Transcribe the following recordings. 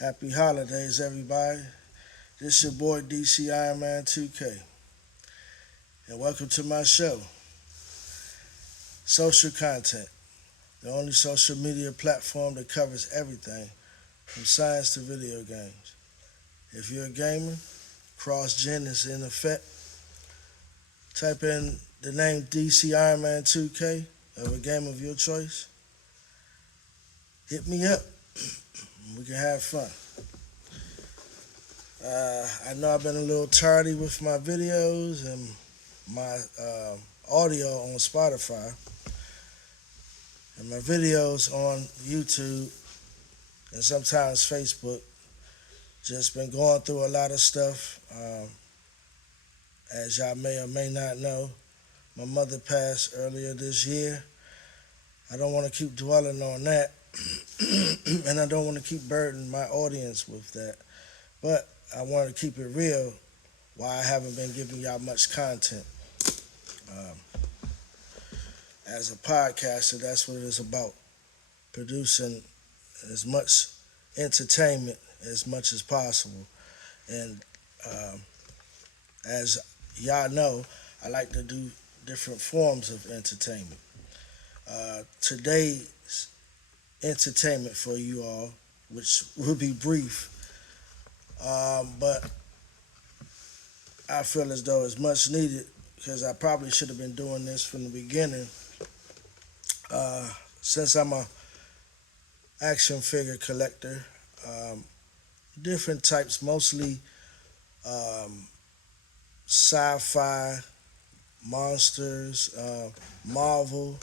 Happy holidays, everybody. This your boy DC Iron Man 2K, and welcome to my show, Social Content, the only social media platform that covers everything from science to video games. If you're a gamer, cross-gen is in effect. Type in the name DC Iron Man 2K of a game of your choice. Hit me up. We can have fun. I know I've been a little tardy with my videos and my audio on Spotify and my videos on YouTube and sometimes Facebook. Just been going through a lot of stuff. As y'all may or may not know, my mother passed earlier this year. I don't want to keep dwelling on that, and I don't want to keep burdening my audience with that. But I want to keep it real why I haven't been giving y'all much content. Um, as a podcaster, that's what it is about. Producing as much entertainment as much as possible. And um, as y'all know, I like to do different forms of entertainment. Today's entertainment for you all, which will be brief, but I feel as though it's much needed because I probably should have been doing this from the beginning. Uh, since I'm a action figure collector, um, different types, mostly um, sci-fi, monsters, Marvel,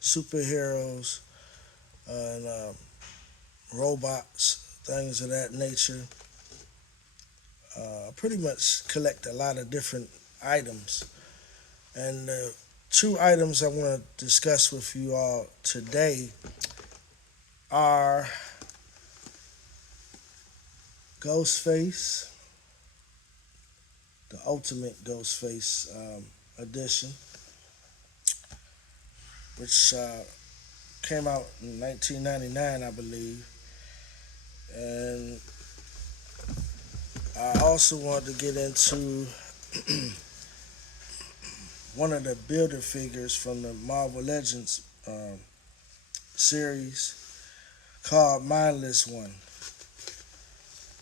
superheroes, and robots, things of that nature. Pretty much collect a lot of different items. And the two items I want to discuss with you all today are Ghostface, the Ultimate Ghostface edition, which came out in 1999, I believe. And I also want to get into one of the builder figures from the Marvel Legends series called Mindless One.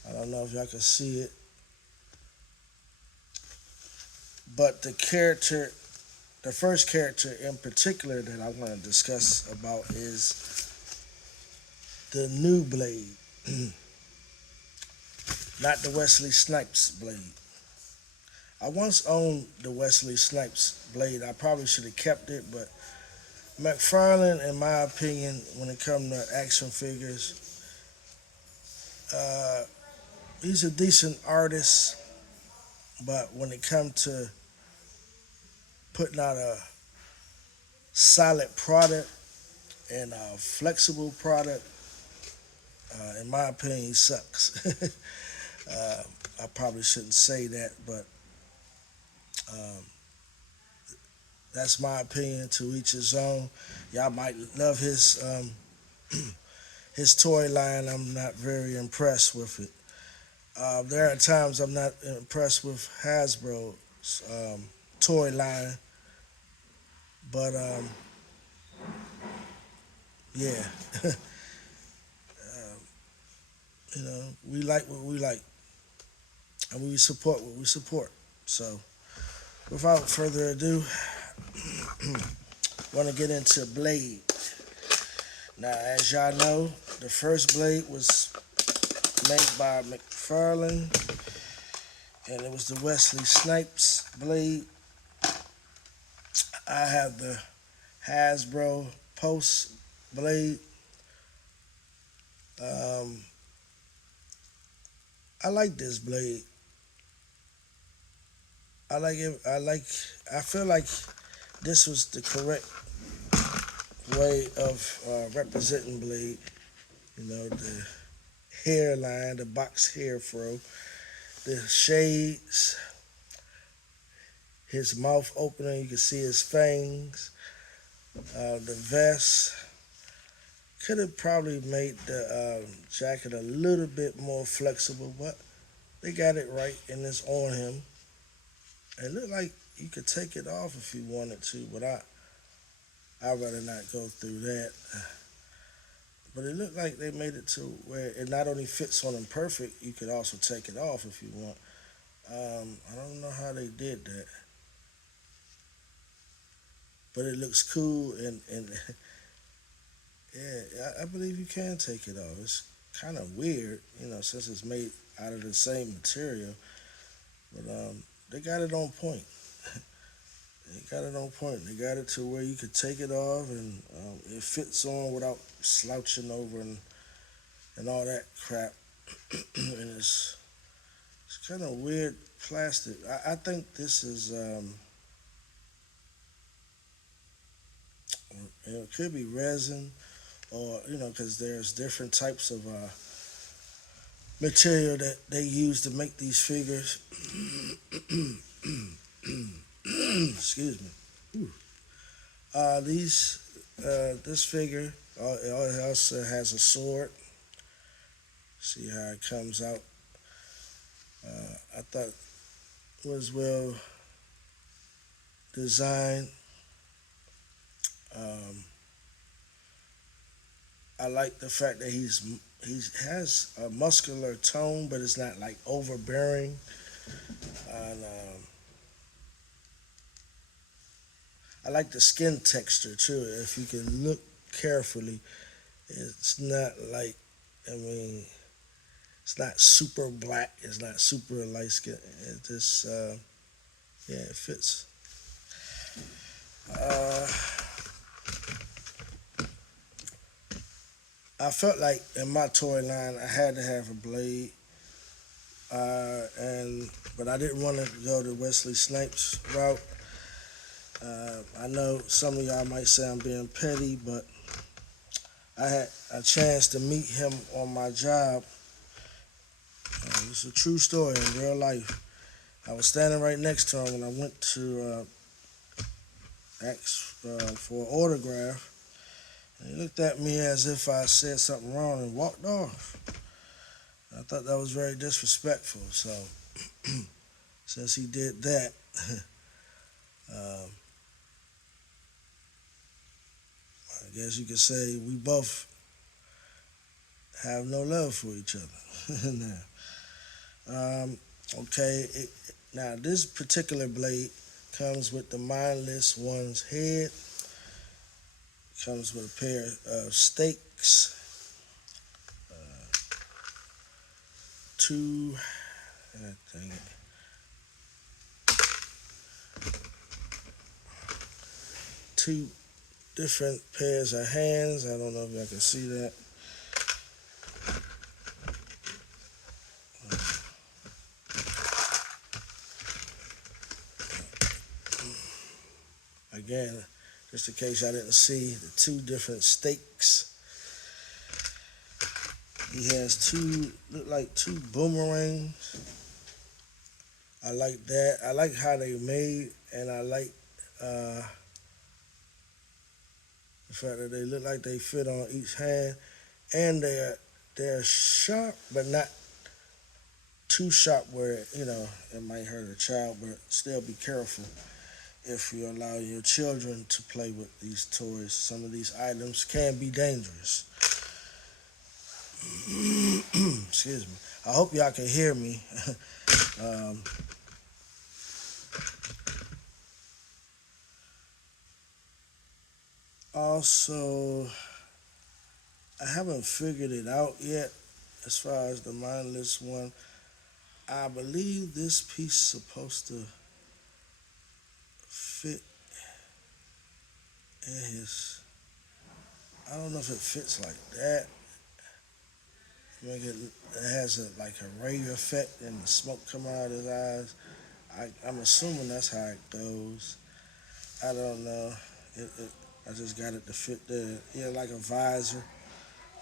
I don't know if y'all can see it, but the first character in particular that I want to discuss about is the new Blade, not the Wesley Snipes Blade. I once owned the Wesley Snipes Blade. I probably should have kept it, but McFarlane, in my opinion, when it comes to action figures, uh, he's a decent artist, but when it comes to putting out a solid product and a flexible product, in my opinion, he sucks. uh, I probably shouldn't say that, but um, that's my opinion. To each his own. Y'all might love his toy line. I'm not very impressed with it. There are times I'm not impressed with Hasbro's toy line, but yeah, we like what we like, and we support what we support. So, without further ado, want to get into Blade. Now, as y'all know, the first Blade was made by McFarlane, and it was the Wesley Snipes Blade. I have the Hasbro Post Blade. Um, I like this blade. I like it. I feel like this was the correct way of representing Blade. You know, the hairline, the box hair fro, the shades, his mouth opening. You can see his fangs. The vest Could have probably made the jacket a little bit more flexible, but they got it right and it's on him. It looked like you could take it off if you wanted to, but I'd rather not go through that. But it looked like they made it to where it not only fits on him perfect, you could also take it off if you want. I don't know how they did that, but it looks cool and yeah, I believe you can take it off. It's kind of weird, since it's made out of the same material, but they got it on point. They got it on point. They got it to where you could take it off and it fits on without slouching over and all that crap. And it's kind of weird plastic. I think this is it could be resin or because there's different types of material that they use to make these figures. Excuse me. These this figure it also has a sword. See how it comes out. I thought it was well designed. Um, I like the fact that he has a muscular tone, but it's not like overbearing. And I like the skin texture too. If you can look carefully, it's not like I mean, it's not super black. It's not super light skin. It just yeah, it fits. Uh, I felt like in my toy line I had to have a blade, and but I didn't want to go the Wesley Snipes route. I know some of y'all might say I'm being petty, but I had a chance to meet him on my job. It's a true story in real life. I was standing right next to him when I went to ask for an autograph. And he looked at me as if I said something wrong and walked off. I thought that was very disrespectful. So since he did that, um, I guess you could say we both have no love for each other. Now, okay, now this particular blade comes with the mindless one's head. Comes with a pair of stakes, two, dang it, two different pairs of hands. I don't know if y'all can see that. Again, just in case y'all didn't see the two different stakes. He has two, look like two boomerangs. I like that. I like how they made, and I like uh, the fact that they look like they fit on each hand, and they're sharp, but not too sharp where it might hurt a child. But still, be careful if you allow your children to play with these toys. Some of these items can be dangerous. Excuse me. I hope y'all can hear me. um, Also, I haven't figured it out yet as far as the mindless one. I believe this piece is supposed to fit in his. I don't know if it fits like that. It has like a ray effect and the smoke coming out of his eyes. I'm assuming that's how it goes. I don't know. I just got it to fit there. Yeah, like a visor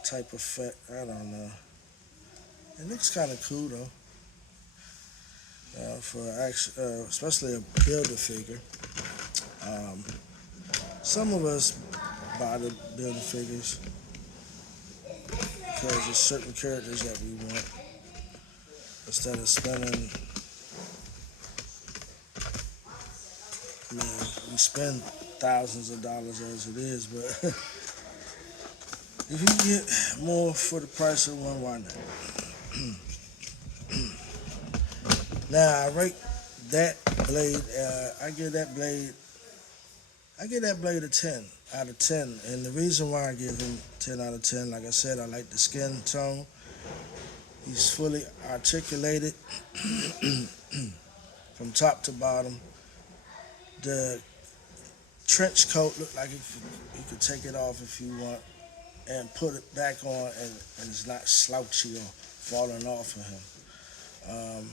type effect. I don't know. It looks kind of cool though. Especially a builder figure. Um, some of us buy the builder figures. because there's certain characters that we want instead of spending. I mean, we spend thousands of dollars as it is, but if you get more for the price of one, why not? Now I rate that blade. I give that blade a 10 out of 10, and the reason why I give him 10 out of 10, like I said, I like the skin tone. He's fully articulated from top to bottom. The trench coat looked like you could take it off if you want and put it back on, and it's not slouchy or falling off of him. Um,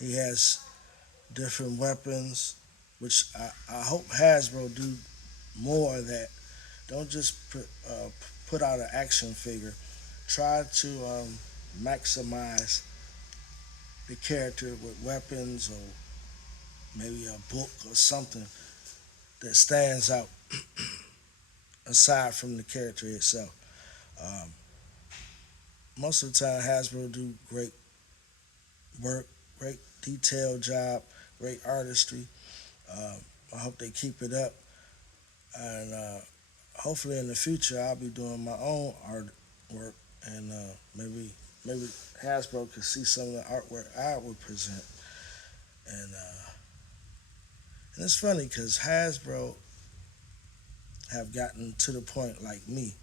he has different weapons, which I hope Hasbro do more of that. Don't just put out an action figure. Try to maximize the character with weapons or maybe a book or something that stands out aside from the character itself. Um, Most of the time, Hasbro do great work, great detailed job, great artistry. Um, I hope they keep it up, and hopefully in the future I'll be doing my own artwork, and maybe Hasbro could see some of the artwork I would present, and it's funny because Hasbro have gotten to the point like me.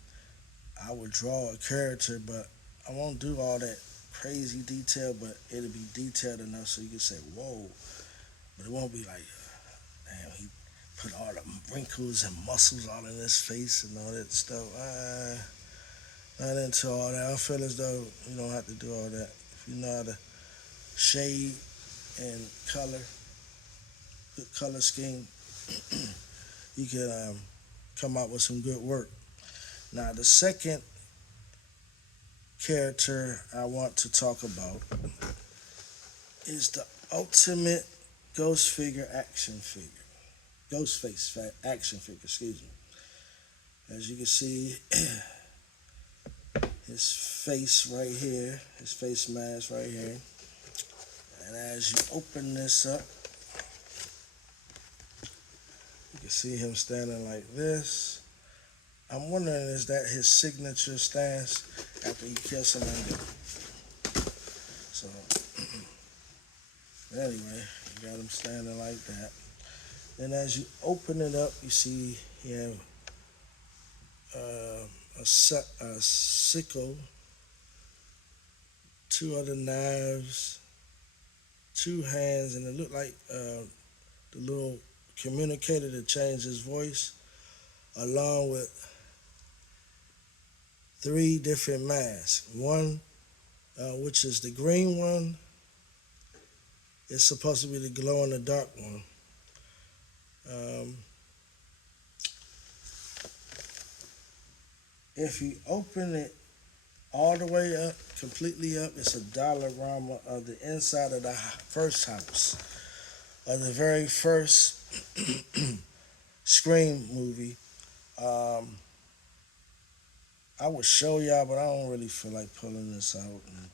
I would draw a character, but I won't do all that crazy detail, but it'll be detailed enough so you can say, whoa. But it won't be like, damn, he put all the wrinkles and muscles all in his face and all that stuff. Not into all that. I feel as though you don't have to do all that. If you know how to shade and color, good color scheme, you can come out with some good work. Now, the second character I want to talk about is the ultimate Ghost figure action figure. Action figure, excuse me. As you can see, his face right here, his face mask right here. And as you open this up, you can see him standing like this. I'm wondering, is that his signature stance after he kills somebody? So, anyway, you got him standing like that. Then as you open it up, you see you have a sickle, two other knives, two hands, and it looked like the little communicator to change his voice, along with three different masks. One, which is the green one, is supposed to be the glow in the dark one. If you open it all the way up, completely up, it's a diorama of the inside of the first house of the very first Scream movie. Um, I would show y'all, but I don't really feel like pulling this out and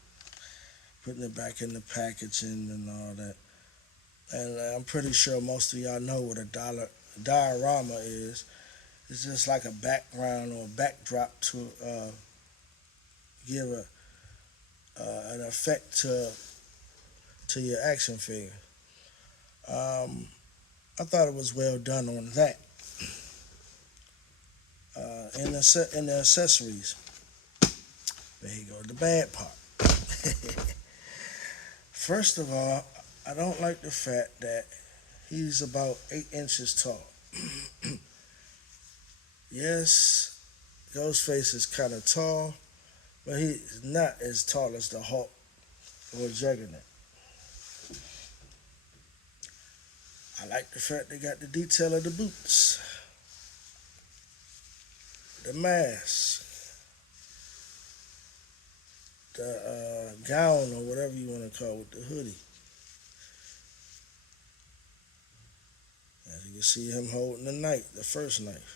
putting it back in the packaging and all that. And I'm pretty sure most of y'all know what a diorama is. It's just like a background or a backdrop to give an effect to your action figure. I thought it was well done on that. In the accessories, there you go. The bad part. First of all, I don't like the fact that he's about 8 inches tall. Yes, Ghostface is kind of tall, but he's not as tall as the Hulk or Juggernaut. I like the fact they got the detail of the boots, the mask, the gown or whatever you want to call it, with the hoodie. As you can see him holding the knife, the first knife.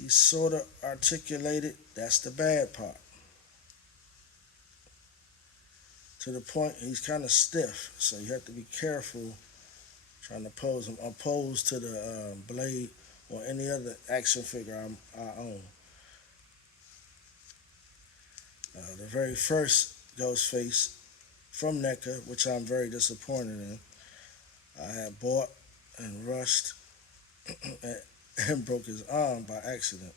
He's sort of articulated. That's the bad part. To the point he's kind of stiff, so you have to be careful trying to pose him opposed to the Blade or any other action figure I own. The very first Ghostface from NECA, which I'm very disappointed in, I had bought and rushed and broke his arm by accident.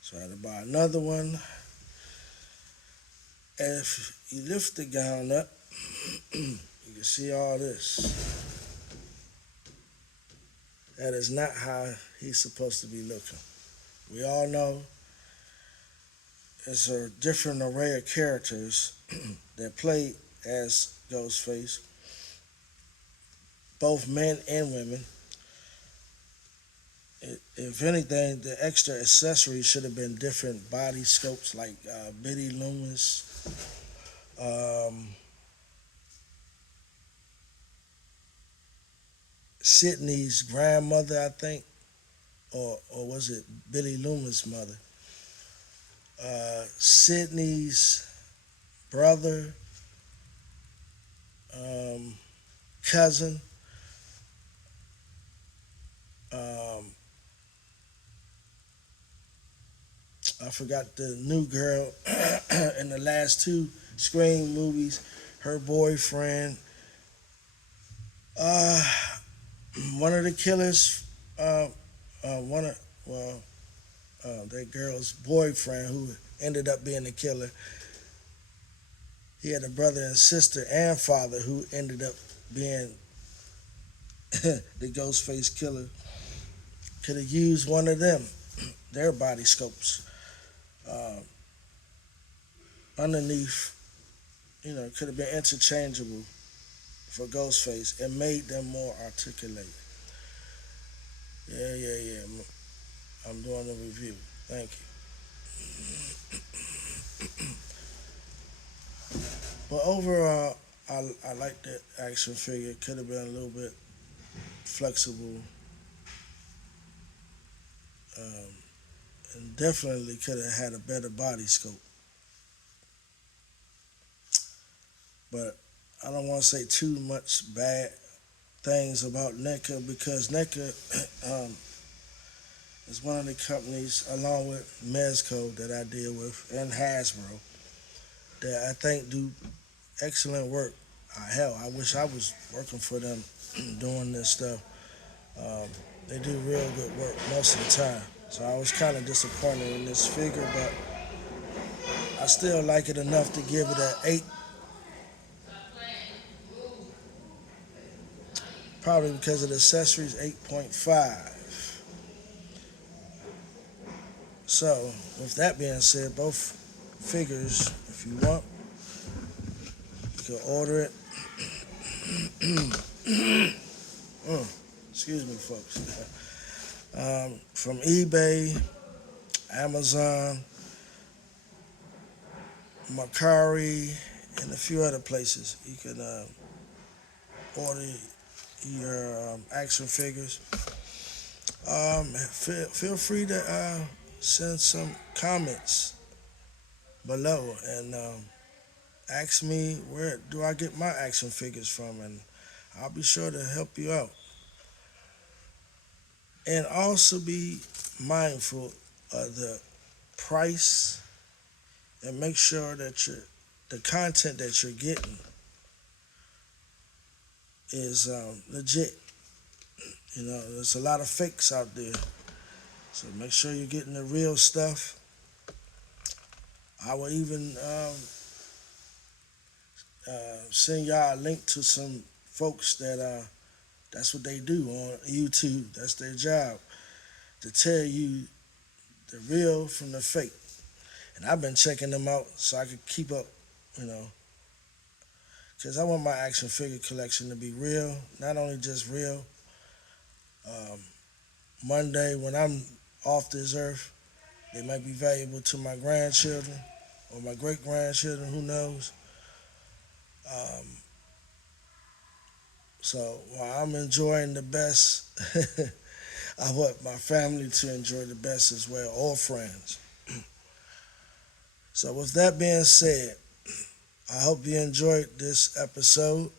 So I had to buy another one. And if you lift the gown up, you can see all this. That is not how he's supposed to be looking. We all know there's a different array of characters that play as Ghostface, both men and women. If anything, the extra accessories should have been different body scopes, like Biddy Loomis, Sydney's grandmother, I think, or was it Billy Loomis' mother? Sydney's brother, um, cousin, um, I forgot the new girl in the last two Scream movies, her boyfriend. Uh, one of the killers, one of, well, that girl's boyfriend who ended up being the killer. He had a brother and sister and father who ended up being the Ghostface killer. Could have used one of them, their body scopes, uh, underneath. Could have been interchangeable for Ghostface and made them more articulate. Yeah. I'm doing a review. Thank you. But overall, I like that action figure. Could have been a little bit flexible, um, and definitely could have had a better body scope. But I don't want to say too much bad things about NECA because NECA is one of the companies, along with Mezco, that I deal with, and Hasbro, that I think do excellent work. Hell, I wish I was working for them doing this stuff. Um, they do real good work most of the time. So I was kind of disappointed in this figure, but I still like it enough to give it an 8. Probably because of the accessories, 8.5. So, with that being said, both figures, if you want, you can order it. Excuse me, folks. From eBay, Amazon, Mercari, and a few other places. You can order your action figures. Feel free to send some comments below and ask me where do I get my action figures from, and I'll be sure to help you out. And also be mindful of the price and make sure that the content that you're getting is legit. There's a lot of fakes out there, so make sure you're getting the real stuff. I will even send y'all a link to some folks that that's what they do on YouTube. That's their job, to tell you the real from the fake. And I've been checking them out so I could keep up, you know, because I want my action figure collection to be real, not only just real. Um, Monday, when I'm off this earth, they might be valuable to my grandchildren or my great grandchildren, who knows. Um, so while I'm enjoying the best, I want my family to enjoy the best as well, or friends. So, with that being said, I hope you enjoyed this episode.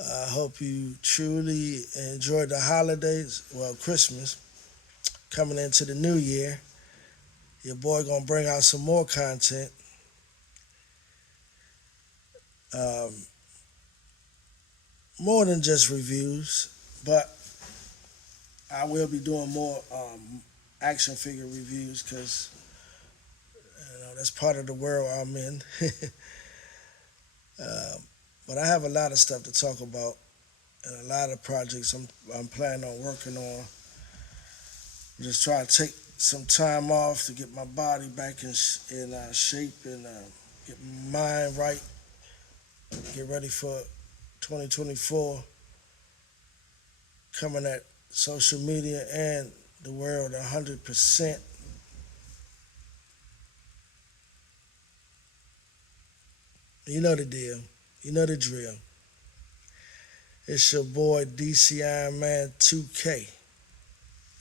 I hope you truly enjoyed the holidays, well, Christmas, coming into the new year. Your boy gonna bring out some more content. Um, More than just reviews, but I will be doing more action figure reviews because that's part of the world I'm in. um, but I have a lot of stuff to talk about and a lot of projects I'm planning on working on. I'm just trying to take some time off to get my body back in shape and get my mind right, get ready for 2024 coming at social media and the world 100%. You know the deal. You know the drill. It's your boy DC Iron Man 2K,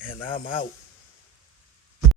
and I'm out.